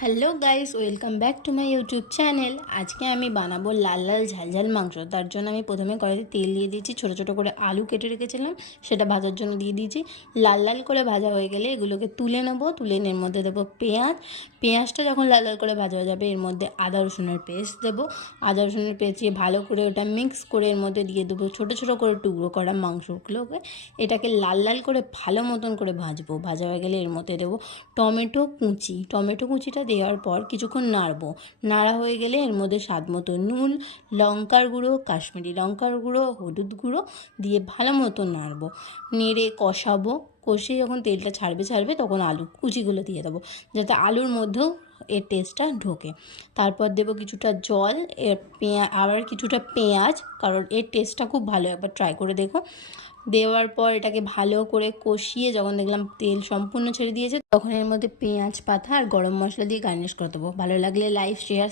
Hello guys, welcome back to my YouTube channel. আজকে আমি বানাবো লাল লাল ঝাল ঝাল মাংস। তার জন্য আমি প্রথমে কড়াইতে তেল দিয়ে দিয়েছি, ছোটো ছোটো করে আলু কেটে রেখেছিলাম, সেটা ভাজার জন্য দিয়ে দিয়েছি। লাল লাল করে ভাজা হয়ে গেলে এগুলোকে তুলে নেবো। তুলে এর মধ্যে দেবো পেঁয়াজ। পেঁয়াজটা যখন লাল লাল করে ভাজা হয়ে যাবে এর মধ্যে আদা রসুনের পেস্ট দেবো। আদা রসুনের পেস্ট দিয়ে ভালো করে ওটা মিক্স করে এর মধ্যে দিয়ে দেবো ছোটো ছোটো করে টুকরো করা মাংসগুলোকে। এটাকে লাল লাল করে ভালো মতন করে ভাজবো। ভাজা হয়ে গেলে এর মধ্যে দেবো টমেটো কুচিটা দেওয়ার পর কিছুক্ষণ নাড়বো। নাড়া হয়ে গেলে এর মধ্যে স্বাদ মতো নুন, লঙ্কার গুঁড়ো, কাশ্মীরি লঙ্কার গুঁড়ো, হলুদ গুঁড়ো দিয়ে ভালো মতো নাড়বো। নেড়ে কষাবো। কষে যখন তেলটা ছাড়বে তখন আলু কুচিগুলো দিয়ে দেবো, যাতে আলুর মধ্যেও এর টেস্টটা ঢোকে। তারপর দেবো কিছুটা জল, আবার কিছুটা পেঁয়াজ, কারণ এর টেস্টটা খুব ভালো, একবার ট্রাই করে দেখো। দেওয়ার পর এটাকে ভালো করে কষিয়ে যখন দেখলাম তেল সম্পূর্ণ ছেড়ে দিয়েছে তখন এর মধ্যে পেঁয়াজ পাতা আর গরম মশলা দিয়ে গার্নিশ করে দেবো। ভালো লাগলে লাইক, শেয়ার